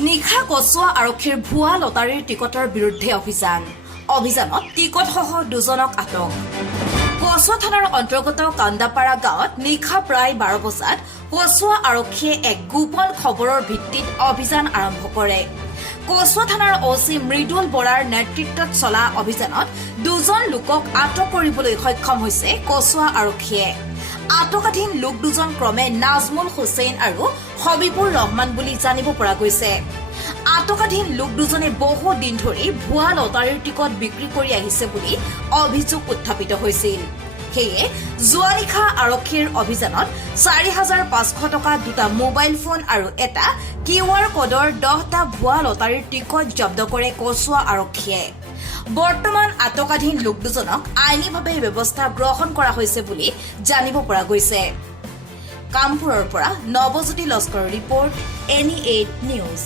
নিশা কচুৱা আৰক্ষীৰ ভুৱা লটাৰীৰ টিকটৰ বিৰুদ্ধে অভিযানত টিকটসহ দুজনক আটক। কচুৱা থানাৰ অন্তৰ্গত কান্দাপাৰা গাঁৱত নিশা প্ৰায় 12 বজাত কচুৱা আৰক্ষীয়ে এক গোপন খবৰৰ ভিত্তিত অভিযান আৰম্ভ কৰে। কচুৱা থানাৰ অচি মৃদুল বৰাৰ নেতৃত্বত চলা অভিযানত দুজন লোকক আটক কৰিবলৈ সক্ষম হৈছে কচুৱা আৰক্ষীয়ে। আটকাধীন লোক দুজন ক্ৰমে নাজমুল হুছেইন আৰু হবিবুৰ ৰহমান বুলি জানিব পৰা গৈছে। আটকাধীন লোক দুজনে বহু দিন ধৰি ভুৱা লটাৰীৰ টিকট বিক্ৰী কৰি আহিছে বুলি অভিযোগ উত্থাপিত হৈছিল। সেয়ে যোৱা নিশা আৰক্ষীৰ অভিযানত 4,500 টকা, 2টা মোবাইল ফোন আৰু এটা QR ক'ডৰ 10টা ভুৱা লটাৰীৰ টিকট জব্দ কৰে কচুৱা আৰক্ষীয়ে। বৰ্তমান আটকাধীন লোক দুজনক আইনীভাৱে ব্যৱস্থা গ্ৰহণ কৰা হৈছে বুলি জানিব পৰা গৈছে। কামপুৰৰ পৰা নৱজ্যোতি লস্কৰৰ ৰিপৰ্ট, NE8 নিউজ।